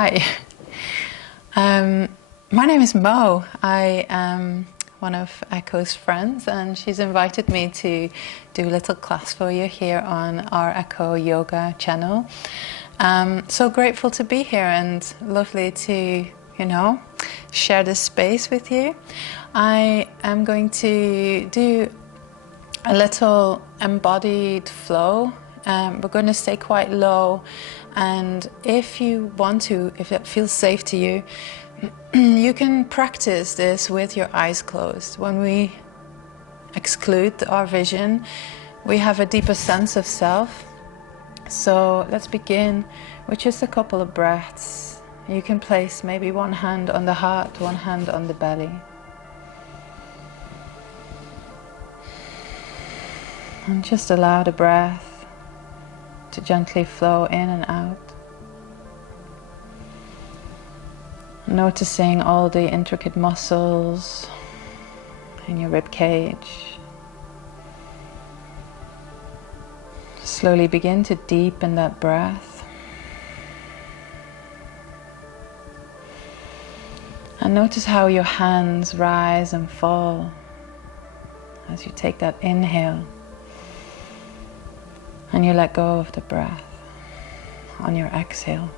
Hi. My name is Mo. I am one of Echo's friends, and she's invited me to do a little class for you here on our Echo Yoga channel. So grateful to be here and lovely to, share this space with you. I am going to do a little embodied flow. We're going to stay quite low, and if you want to, if it feels safe to you, you can practice this with your eyes closed. When we exclude our vision, we have a deeper sense of self. So let's begin with just a couple of breaths. You can place maybe one hand on the heart, one hand on the belly. And just allow the breath to gently flow in and out. Noticing all the intricate muscles in your rib cage. Slowly begin to deepen that breath. And notice how your hands rise and fall as you take that inhale and you let go of the breath on your exhale.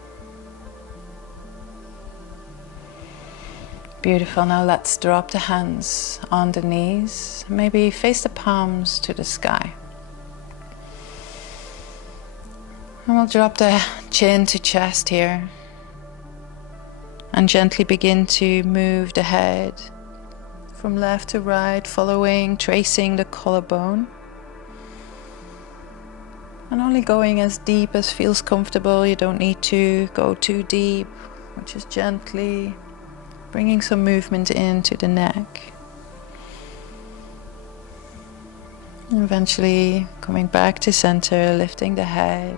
Beautiful. Now let's drop the hands on the knees. Maybe face the palms to the sky. And we'll drop the chin to chest here. And gently begin to move the head from left to right, tracing the collarbone. And only going as deep as feels comfortable. You don't need to go too deep. Just gently bringing some movement into the neck. And eventually coming back to center, lifting the head.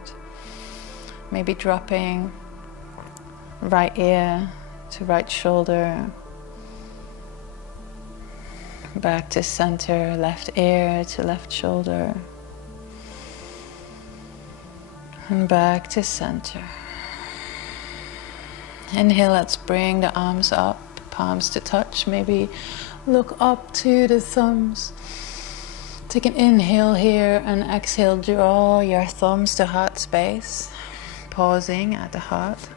Maybe dropping right ear to right shoulder. Back to center, left ear to left shoulder. And back to center. Inhale, let's bring the arms up, palms to touch. Maybe look up to the thumbs. Take an inhale here and exhale, draw your thumbs to heart space. Pausing at the heart.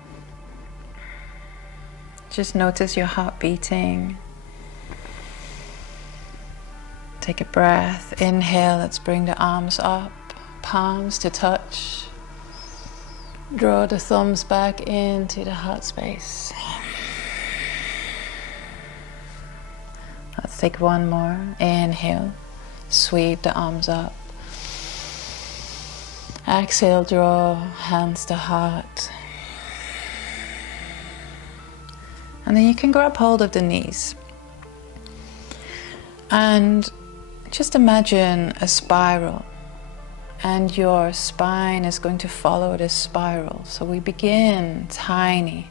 Just notice your heart beating. Take a breath. Inhale, let's bring the arms up, palms to touch. Draw the thumbs back into the heart space. Let's take one more. Inhale, sweep the arms up. Exhale, draw hands to heart. And then you can grab hold of the knees. And just imagine a spiral. And your spine is going to follow this spiral. So we begin tiny.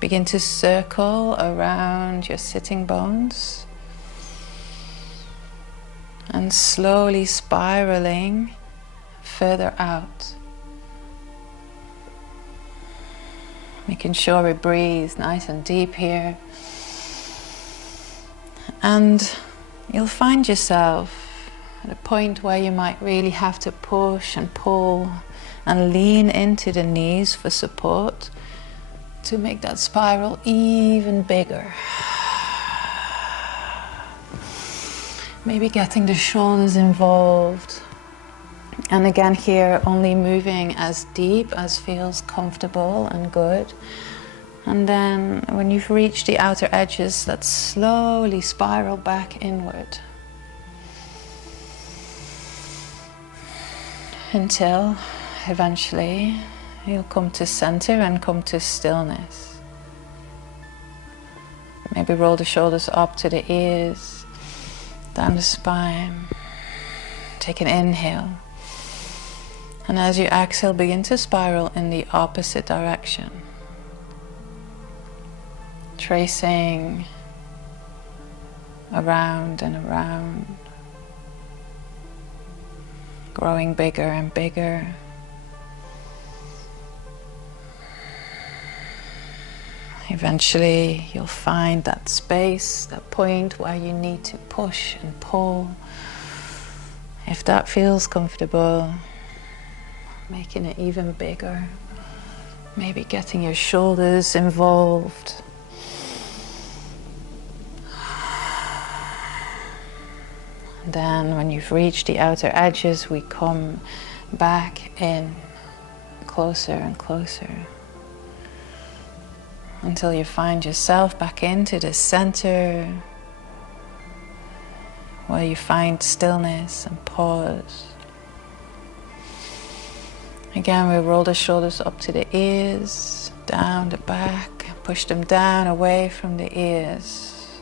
Begin to circle around your sitting bones. And slowly spiraling further out. Making sure we breathe nice and deep here. And you'll find yourself at a point where you might really have to push and pull and lean into the knees for support to make that spiral even bigger. Maybe getting the shoulders involved. And again here, only moving as deep as feels comfortable and good. And then when you've reached the outer edges, let's slowly spiral back inward. Until eventually you'll come to center and come to stillness. Maybe roll the shoulders up to the ears, down the spine. Take an inhale. And as you exhale, begin to spiral in the opposite direction. Tracing around and around. Growing bigger and bigger. Eventually you'll find that space, that point where you need to push and pull. If that feels comfortable, making it even bigger. Maybe getting your shoulders involved. And then when you've reached the outer edges, we come back in closer and closer until you find yourself back into the center where you find stillness and pause. Again, we roll the shoulders up to the ears, down the back, push them down away from the ears.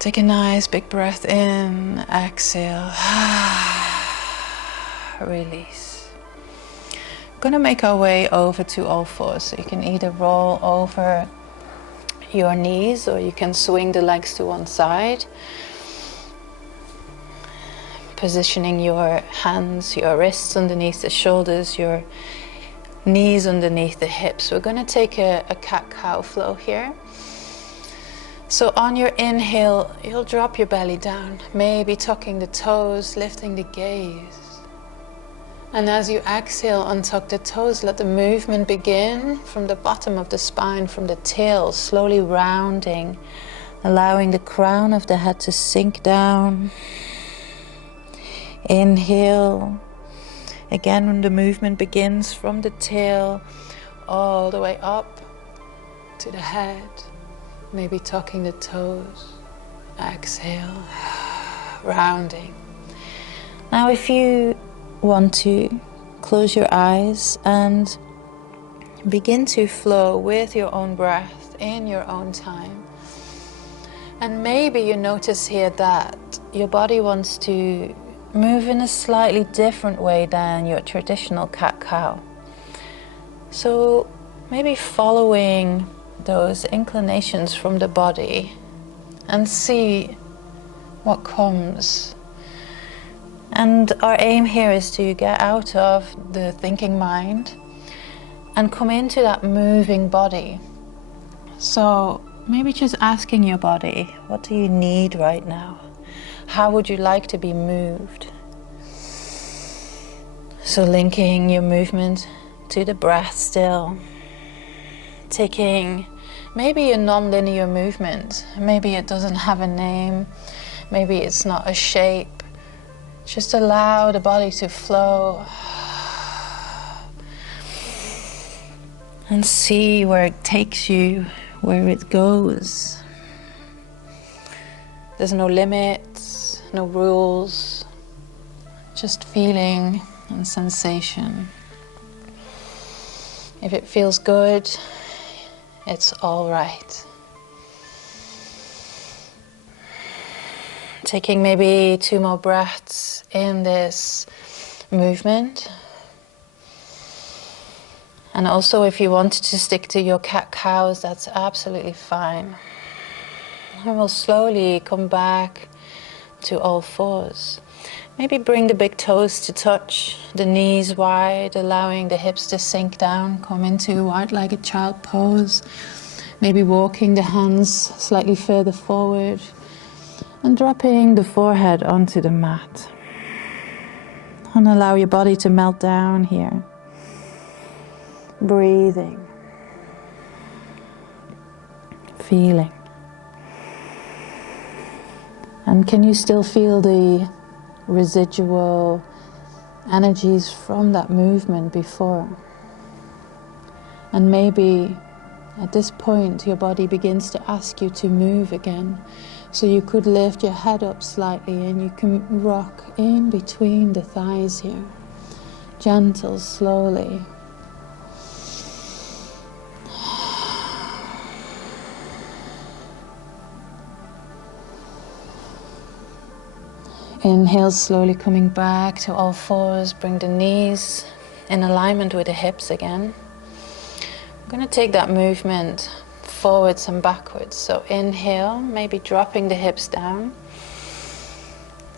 Take a nice big breath in, exhale, release. We're going to make our way over to all fours, so you can either roll over your knees or you can swing the legs to one side. Positioning your hands, your wrists underneath the shoulders, your knees underneath the hips. We're going to take a cat-cow flow here. So on your inhale, you'll drop your belly down, maybe tucking the toes, lifting the gaze. And as you exhale, untuck the toes, let the movement begin from the bottom of the spine, from the tail, slowly rounding, allowing the crown of the head to sink down. Inhale. Again, when the movement begins from the tail all the way up to the head, maybe tucking the toes. Exhale, rounding. Now if you want to, close your eyes and begin to flow with your own breath in your own time. And maybe you notice here that your body wants to move in a slightly different way than your traditional cat-cow. So maybe following those inclinations from the body and see what comes. And our aim here is to get out of the thinking mind and come into that moving body. So maybe just asking your body, what do you need right now? How would you like to be moved? So linking your movement to the breath still. Taking maybe a non-linear movement. Maybe it doesn't have a name. Maybe it's not a shape. Just allow the body to flow. And see where it takes you, where it goes. There's no limits, no rules. Just feeling and sensation. If it feels good, it's all right. Taking maybe 2 more breaths in this movement. And also if you wanted to stick to your cat-cows, that's absolutely fine. And we'll slowly come back to all fours. Maybe bring the big toes to touch, the knees wide, allowing the hips to sink down, come into wide-legged child pose. Maybe walking the hands slightly further forward and dropping the forehead onto the mat. And allow your body to melt down here. Breathing. Feeling. And can you still feel the residual energies from that movement before? And maybe at this point your body begins to ask you to move again. So you could lift your head up slightly and you can rock in between the thighs here. Gentle, slowly. Inhale, slowly coming back to all fours. Bring the knees in alignment with the hips again. I'm going to take that movement forwards and backwards. So inhale, maybe dropping the hips down.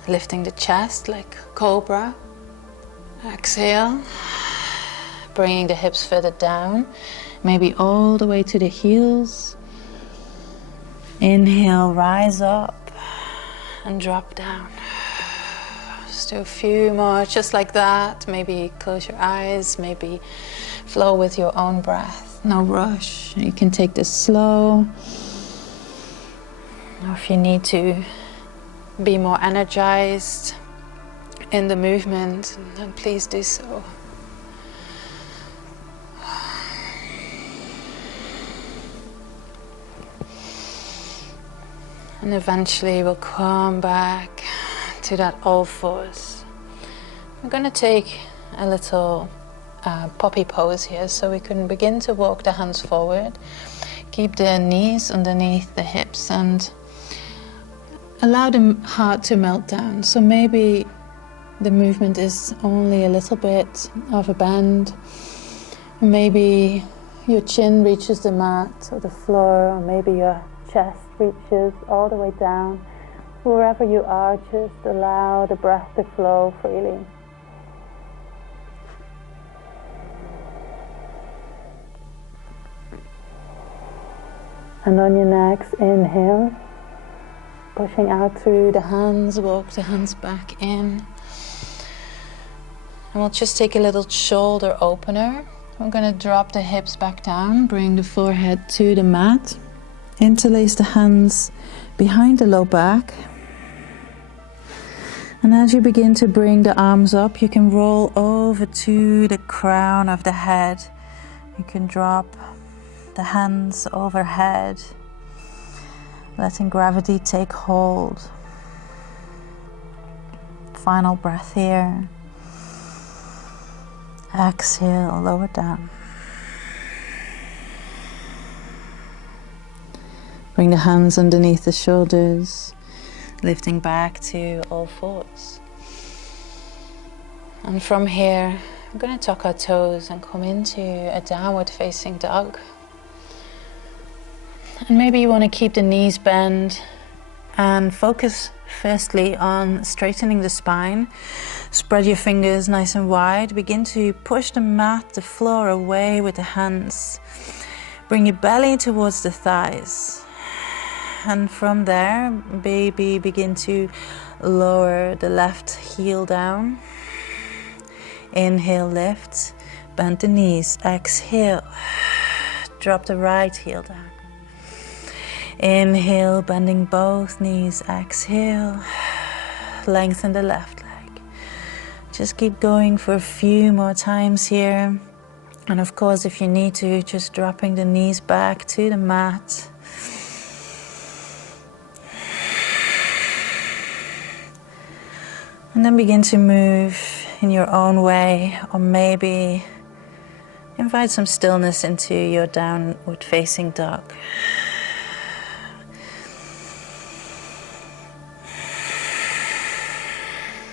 Lifting the chest like cobra. Exhale. Bringing the hips further down. maybe all the way to the heels. Inhale, rise up and drop down. Just do a few more, just like that. Maybe close your eyes, maybe flow with your own breath. No rush. You can take this slow. Or if you need to be more energized in the movement, then please do so. And eventually we'll come back to that all fours. We're going to take a little poppy pose here, so we can begin to walk the hands forward. Keep the knees underneath the hips and allow the heart to melt down. So maybe the movement is only a little bit of a bend. Maybe your chin reaches the mat or the floor, or maybe your chest reaches all the way down. Wherever you are, just allow the breath to flow freely. And on your next inhale, pushing out through the hands, walk the hands back in. And we'll just take a little shoulder opener. We're going to drop the hips back down, bring the forehead to the mat. Interlace the hands behind the low back. And as you begin to bring the arms up, you can roll over to the crown of the head. You can drop the hands overhead, letting gravity take hold. Final breath here. Exhale, lower down. Bring the hands underneath the shoulders, lifting back to all fours. And from here, we're going to tuck our toes and come into a downward facing dog. And maybe you want to keep the knees bent and focus firstly on straightening the spine. Spread your fingers nice and wide. Begin to push the mat, the floor away with the hands. Bring your belly towards the thighs. And from there, baby, begin to lower the left heel down. Inhale, lift, bend the knees. Exhale, drop the right heel down. Inhale, bending both knees. Exhale, lengthen the left leg. Just keep going for a few more times here. And of course, if you need to, just dropping the knees back to the mat. And then begin to move in your own way, or maybe invite some stillness into your downward facing dog.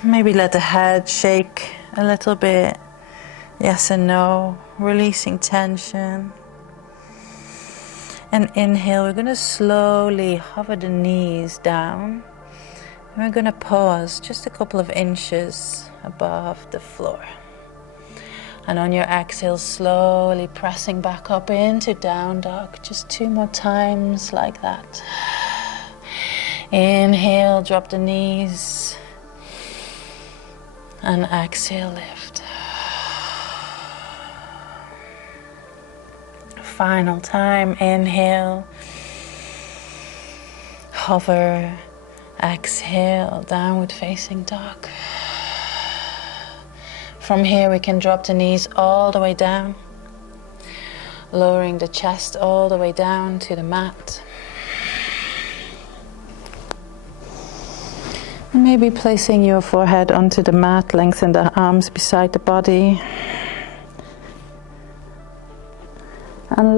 Maybe let the head shake a little bit, yes and no, releasing tension. And inhale, we're going to slowly hover the knees down. And we're going to pause just a couple of inches above the floor. And on your exhale, slowly pressing back up into down dog. Just 2 more times like that. Inhale, drop the knees. And exhale, lift. Final time, inhale. Hover. Exhale, downward facing dog. From here we can drop the knees all the way down, lowering the chest all the way down to the mat. And maybe placing your forehead onto the mat, lengthen the arms beside the body. And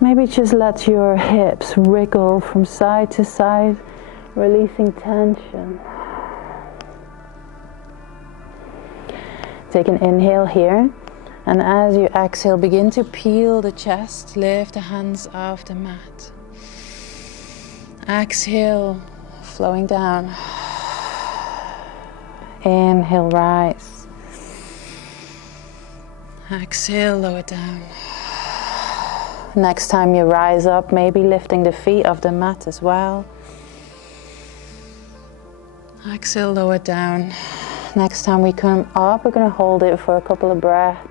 maybe just let your hips wriggle from side to side, releasing tension. Take an inhale here, and as you exhale, begin to peel the chest, lift the hands off the mat. Exhale, flowing down. Inhale, rise. Exhale, lower down. Next time you rise up, maybe lifting the feet off the mat as well. Exhale, lower down. Next time we come up, we're going to hold it for a couple of breaths.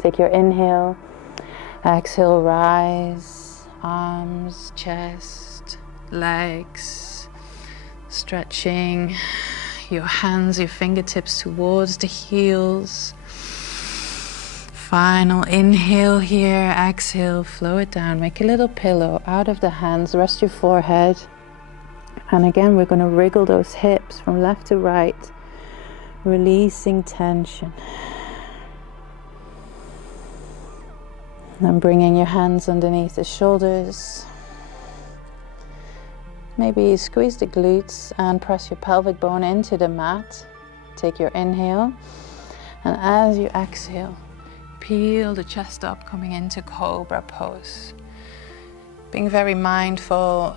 Take your inhale. Exhale, rise. Arms, chest, legs. Stretching your hands, your fingertips towards the heels. Final inhale here, exhale, flow it down. Make a little pillow out of the hands, rest your forehead. And again, we're going to wriggle those hips from left to right, releasing tension. And bringing your hands underneath the shoulders. Maybe squeeze the glutes and press your pelvic bone into the mat. Take your inhale. And as you exhale, peel the chest up, coming into cobra pose. Being very mindful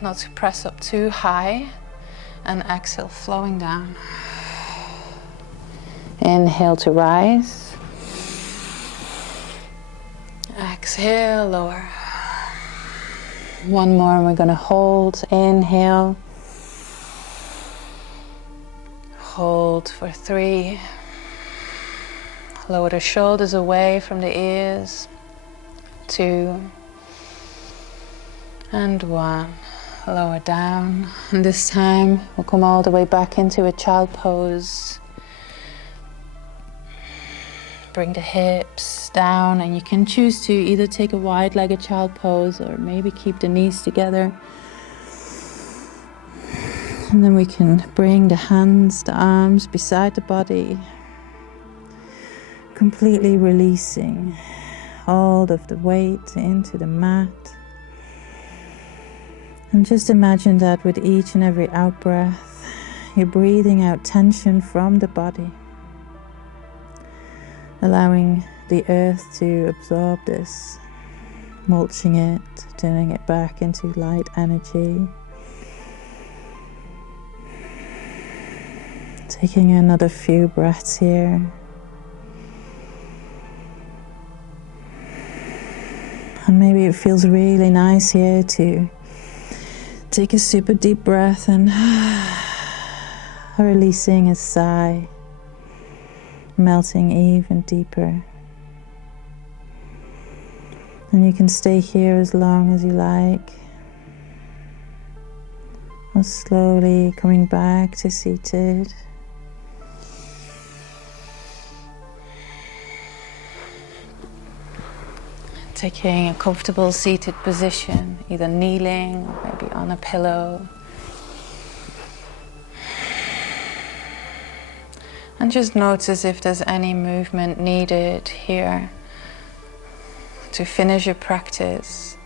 not to press up too high, and exhale, flowing down. Inhale to rise. Exhale, lower. One more, and we're going to hold. Inhale. Hold for 3. Lower the shoulders away from the ears. 2. And 1. Lower down. And this time we'll come all the way back into a child pose. Bring the hips down, and you can choose to either take a wide-legged child pose or maybe keep the knees together. And then we can bring the hands, the arms beside the body, completely releasing all of the weight into the mat. And just imagine that with each and every out-breath, you're breathing out tension from the body, allowing the earth to absorb this, mulching it, turning it back into light energy. Taking another few breaths here. And maybe it feels really nice here to take a super deep breath and releasing a sigh, melting even deeper. And you can stay here as long as you like, or slowly coming back to seated. Taking a comfortable seated position, either kneeling or maybe on a pillow. And just notice if there's any movement needed here to finish your practice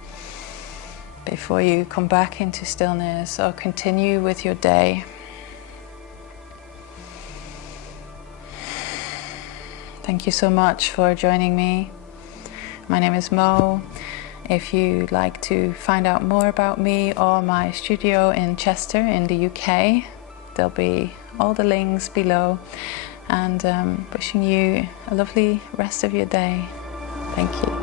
before you come back into stillness or continue with your day. Thank you so much for joining me. My name is Mo. If you'd like to find out more about me or my studio in Chester in the UK, there'll be all the links below. And wishing you a lovely rest of your day. Thank you.